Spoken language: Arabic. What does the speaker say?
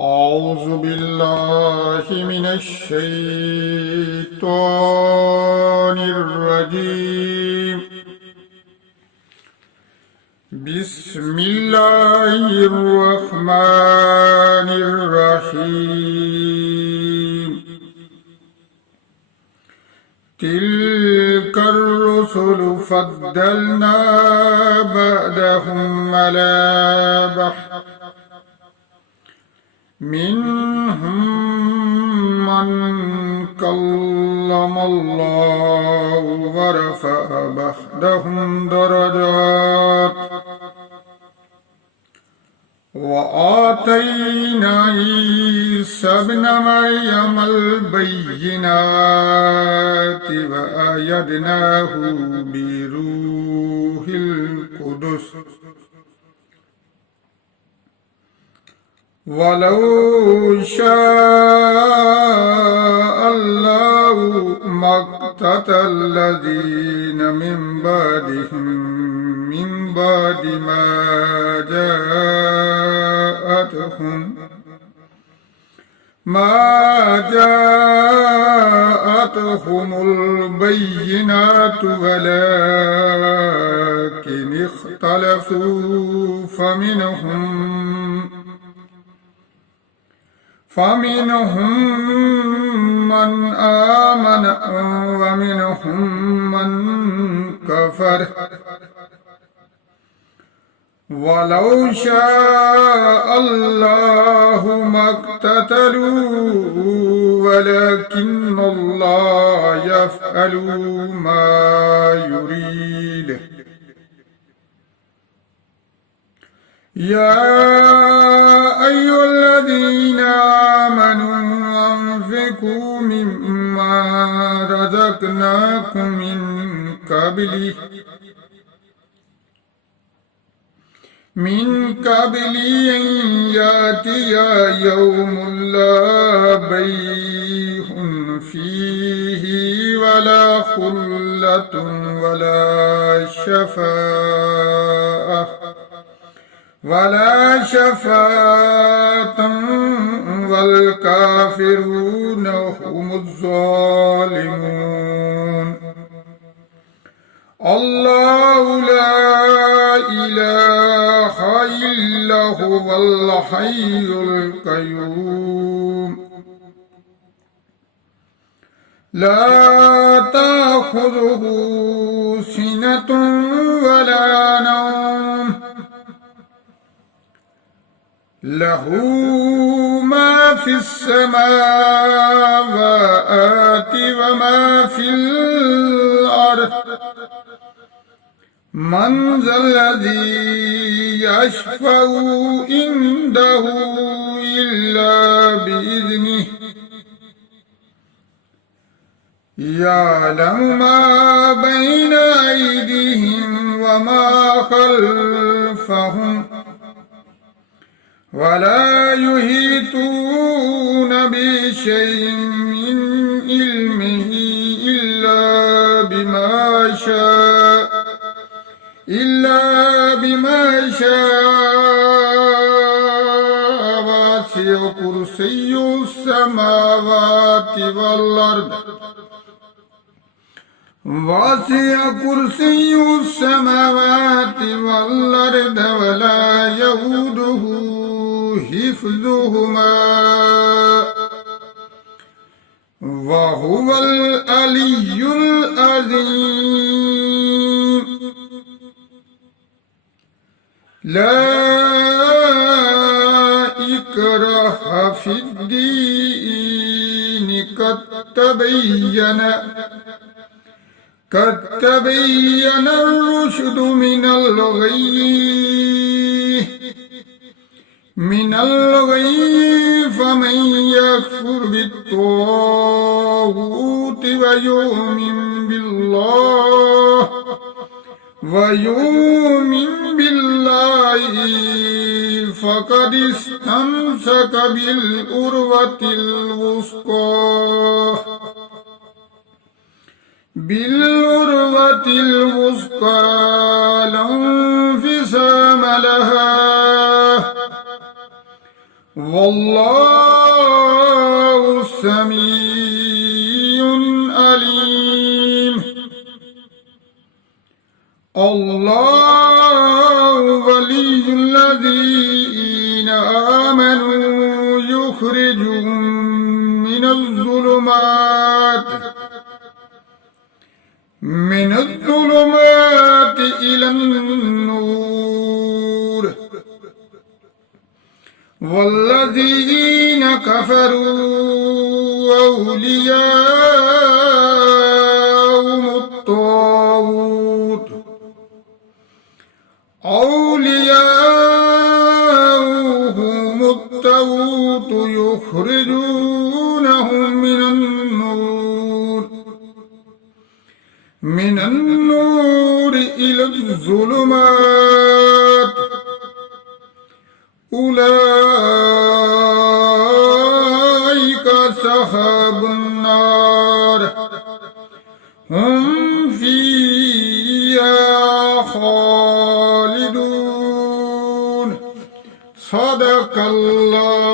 أعوذ بالله من الشيطان الرجيم. بسم الله الرحمن الرحيم. تلك الرسل فضلنا بعضهم على بعض منهم من كلم الله ورفع بعضهم درجات وآتينا عيسى ابن مريم البينات وأيدناه بروح القدس ولو شاء الله ما اقتتل الذين من بعد ما جاءتهم البينات ولكن اختلفوا فمنهم من آمن ومنهم من كفر ولو شاء الله ما اقتتلوا ولكن الله يفعل ما يريد. يا أيها الذين آمنوا أنفقوا مما رزقناكم من قبل أن يأتي يوم لا بيع فيه ولا خلة ولا شفاعة والكافرون هم الظالمون. الله لا إله إلا هو الحي القيوم لا تأخذه سنة ولا نوم له ما في السماوات وما في الأرض. من ذا الذي يشفع عنده إلا بإذنه يعلم ما بين أيديهم وما خلفهم ولا يحيطون بشيء من علمه إلا بما شاء وسع كرسي السماوات والأرض ولا يؤوده حفظهما وهو العلي العظيم. لا إكراه في الدين قد تبين الرشد من الغي فمن يكفر بالطاغوت ويؤمن بالله فقد استمسك بالعروة الوثقى لا انفصام لها والله سميع عليم الله ولي الذين آمنوا يخرجهم من الظلمات إلى النور والذين كفروا أولياءهم الطاغوت يخرجونهم من النور إلى الظلمات أولئك أصحاب النار هم فيها خالدون صدق الله